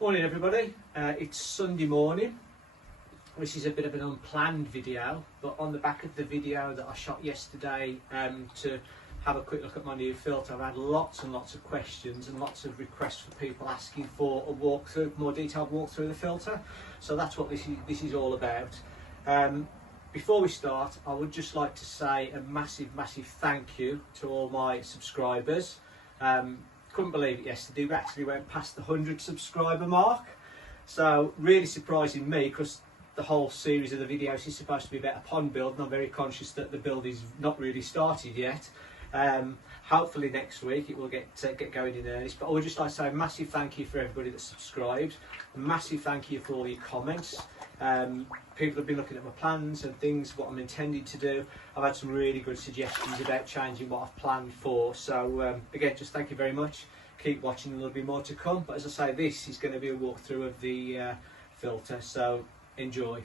Morning everybody, it's Sunday morning. This is a bit of an unplanned video, but on the back of the video that I shot yesterday to have a quick look at my new filter, I've had lots and lots of questions and lots of requests for people asking for a walkthrough, more detailed walkthrough of the filter. So that's what this is all about. Before we start, I would just like to say a massive thank you to all my subscribers. Couldn't believe it yesterday, we actually went past the 100 subscriber mark, so really surprising me, because the whole series of the videos is supposed to be about a pond build and I'm very conscious that the build is not really started yet. Hopefully next week it will get going in earnest, but I would just like to say a massive thank you for everybody that subscribed, a massive thank you for all your comments. People have been looking at my plans and things, what I'm intending to do. I've had some really good suggestions about changing what I've planned for, so again, just thank you very much. Keep watching, there'll be more to come, but as I say, this is going to be a walkthrough of the filter, so enjoy.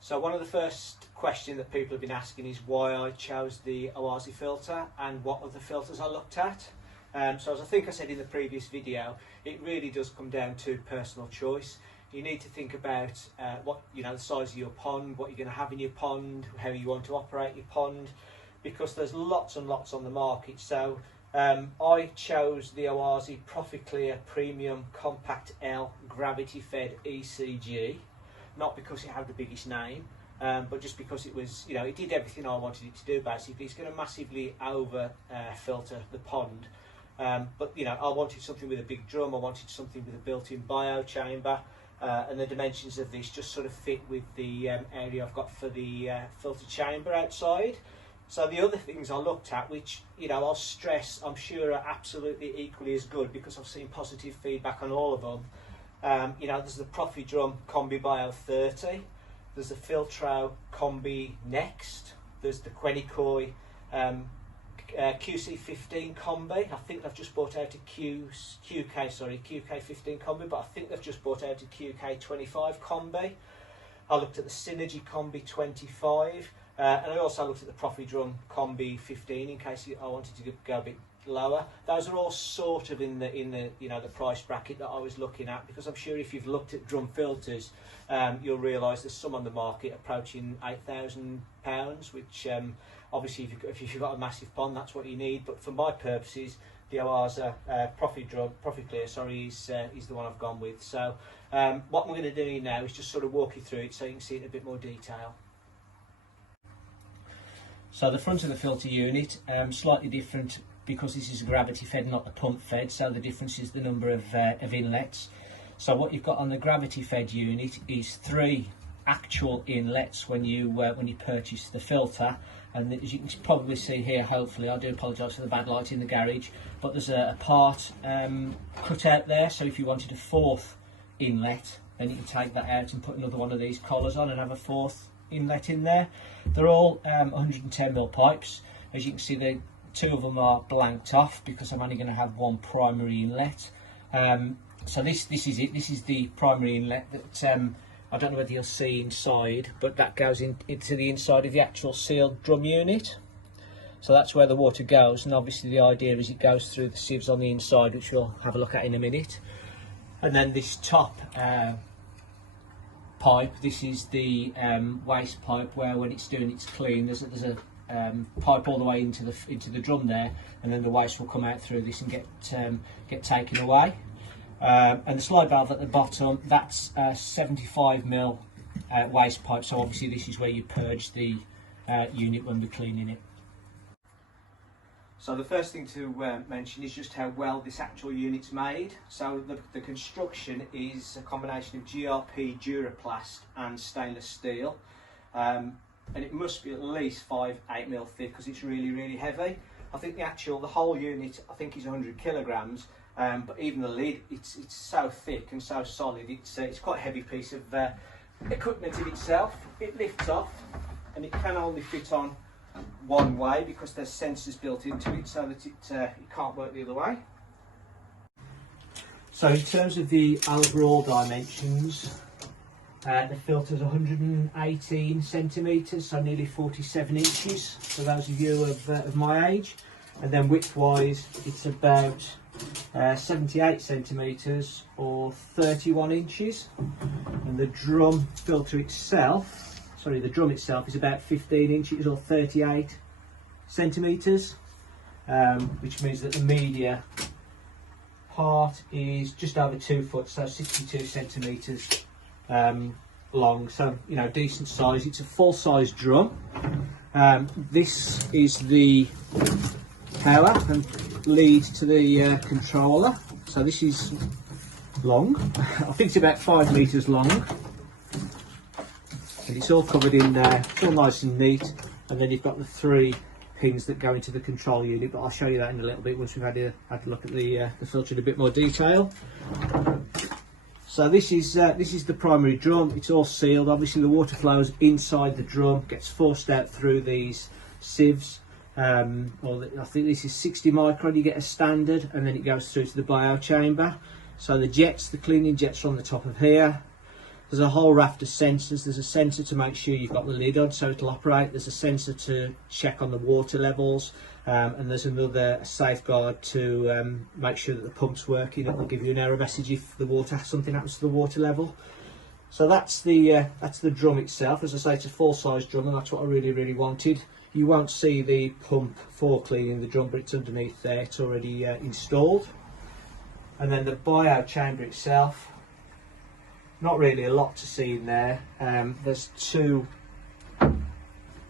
So one of the first questions that people have been asking is why I chose the Oase filter and what other filters I looked at. So as I think I said in the previous video, it really does come down to personal choice. You need to think about the size of your pond, what you're going to have in your pond, how you want to operate your pond, because there's lots and lots on the market. So I chose the Oase Proficlear Premium Compact L Gravity Fed ECG, not because it had the biggest name, but just because it was, it did everything I wanted it to do basically. It's going to massively over filter the pond, but I wanted something with a big drum, I wanted something with a built-in bio chamber. And the dimensions of this just sort of fit with the area I've got for the filter chamber outside. So the other things I looked at, which I'll stress, I'm sure are absolutely equally as good because I've seen positive feedback on all of them. There's the Profidrum Combi Bio 30, there's the Filtro Combi Next, there's the Quenicoi QC15 Combi. I think they've just brought out a QK15 Combi, but I think they've just brought out a QK25 Combi. I looked at the Synergy Combi 25, and I also looked at the Profidrum Combi 15 in case I wanted to go a bit lower. Those are all sort of in the the price bracket that I was looking at, because I'm sure if you've looked at drum filters, you'll realise there's some on the market approaching £8,000, which obviously if you've got a massive pond, that's what you need. But for my purposes, the Oase Proficlear, is the one I've gone with. So what I'm going to do now is just sort of walk you through it so you can see it in a bit more detail. So the front of the filter unit, slightly different because this is gravity fed, not the pump fed. So the difference is the number of inlets. So what you've got on the gravity fed unit is 3 actual inlets when you purchase the filter, and as you can probably see here, hopefully, I do apologise for the bad light in the garage, but there's a part cut out there, so if you wanted a 4th inlet, then you can take that out and put another one of these collars on and have a 4th inlet in there. They're all 110mm pipes. As you can see, the 2 of them are blanked off because I'm only going to have 1 primary inlet. So this is it. This is the primary inlet that I don't know whether you'll see inside, but that goes into the inside of the actual sealed drum unit. So that's where the water goes, and obviously the idea is it goes through the sieves on the inside, which we'll have a look at in a minute. And then this top pipe, this is the waste pipe, where when it's doing its clean, there's a pipe all the way into the drum there, and then the waste will come out through this and get taken away. And the slide valve at the bottom, that's 75mm waste pipe, so obviously this is where you purge the unit when we're cleaning it. So the first thing to mention is just how well this actual unit's made. So the construction is a combination of GRP Duraplast and stainless steel, and it must be at least 8mm thick because it's really heavy. I think the whole unit I think is 100 kilograms. But even the lid, it's so thick and so solid, it's quite a heavy piece of equipment in itself. It lifts off and it can only fit on one way because there's sensors built into it, so that it can't work the other way. So in terms of the overall dimensions, the filter's 118 centimetres, so nearly 47 inches for those of you of my age. And then width wise, it's about 78 centimetres or 31 inches, and the drum filter itself, sorry, the drum itself is about 15 inches or 38 centimetres, which means that the media part is just over 2 foot, so 62 centimetres long, so you know, decent size. It's a full size drum. This is the power and lead to the controller, so this is long. I think it's about 5 metres long, and it's all covered in it's all nice and neat, and then you've got the 3 pins that go into the control unit, but I'll show you that in a little bit once we've had a look at the filter in a bit more detail. So this is the primary drum. It's all sealed. Obviously the water flows inside the drum, gets forced out through these sieves. I think this is 60 micron, you get a standard, and then it goes through to the bio chamber. So the jets, the cleaning jets are on the top of here. There's a whole raft of sensors. There's a sensor to make sure you've got the lid on so it'll operate. There's a sensor to check on the water levels, and there's another safeguard to make sure that the pump's working. It will give you an error message if something happens to the water level. So that's the drum itself. As I say, it's a full size drum, and that's what I really wanted. You won't see the pump for cleaning the drum, but it's underneath there. It's already installed. And then the bio chamber itself, not really a lot to see in there. There's 2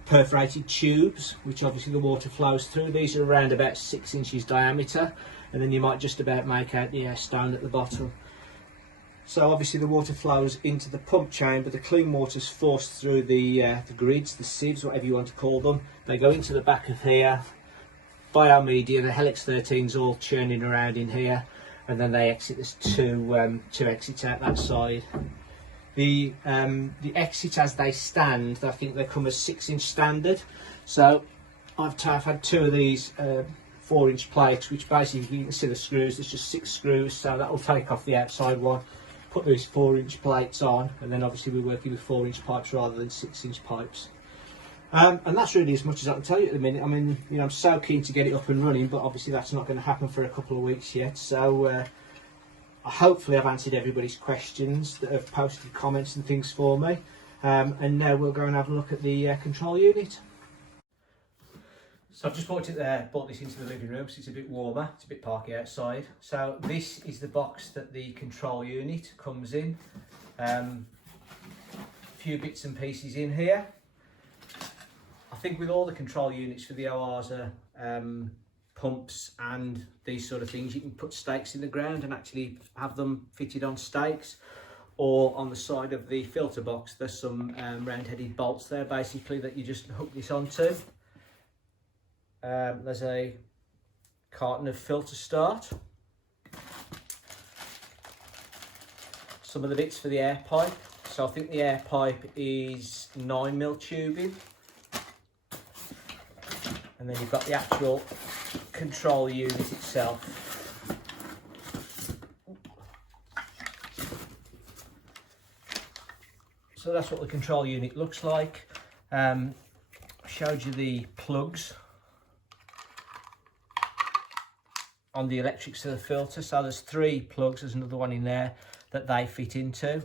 perforated tubes, which obviously the water flows through. These are around about 6 inches diameter, and then you might just about make out the stone at the bottom. So obviously the water flows into the pump chamber. The clean water's forced through the grids, the sieves, whatever you want to call them. They go into the back of here. Bio media, the Helix 13's all churning around in here, and then they exit. There's 2 exits out that side. The exits as they stand, I think they come as 6-inch standard. So I've had 2 of these 4-inch plates, which basically you can see the screws. There's just 6 screws, so that will take off the outside one. Put these 4-inch plates on, and then obviously we're working with 4-inch pipes rather than 6-inch pipes. And that's really as much as I can tell you at the minute. I mean, you know, I'm so keen to get it up and running, but obviously that's not going to happen for a couple of weeks yet. So hopefully I've answered everybody's questions that have posted comments and things for me. And now we'll go and have a look at the control unit. So I've just brought this into the living room, so it's a bit warmer, it's a bit parky outside. So this is the box that the control unit comes in. A few bits and pieces in here. I think with all the control units for the Oase pumps and these sort of things, you can put stakes in the ground and actually have them fitted on stakes, or on the side of the filter box there's some round-headed bolts there basically that you just hook this onto. There's a carton of filter start, some of the bits for the air pipe. So I think the air pipe is 9mm tubing, and then you've got the actual control unit itself. So that's what the control unit looks like. I showed you the plugs on the electrics of the filter. So there's 3 plugs, there's another one in there that they fit into.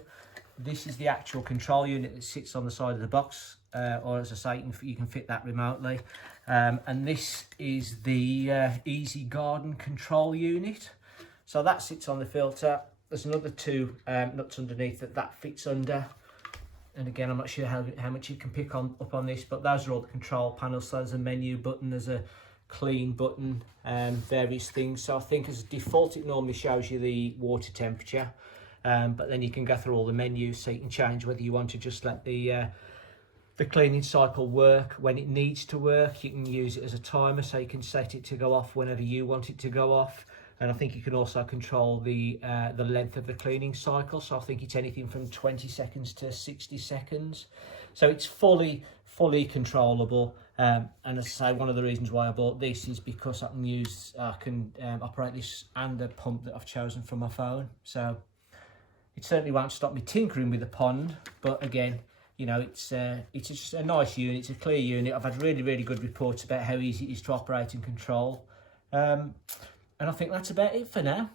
This is the actual control unit that sits on the side of the box, or as I say, you can fit that remotely. And this is the Easy Garden control unit. So that sits on the filter. There's another 2 nuts underneath that fits under. And again, I'm not sure how much you can pick up on this, but those are all the control panels. So there's a menu button, there's a clean button, various things. So I think as a default it normally shows you the water temperature, but then you can go through all the menus, so you can change whether you want to just let the cleaning cycle work when it needs to work. You can use it as a timer, so you can set it to go off whenever you want it to go off. And I think you can also control the length of the cleaning cycle. So I think it's anything from 20 seconds to 60 seconds. So it's fully controllable. And as I say, one of the reasons why I bought this is because I can operate this and the pump that I've chosen from my phone. So it certainly won't stop me tinkering with the pond. But again, you know, it's just a nice unit. It's a clear unit. I've had really good reports about how easy it is to operate and control. And I think that's about it for now.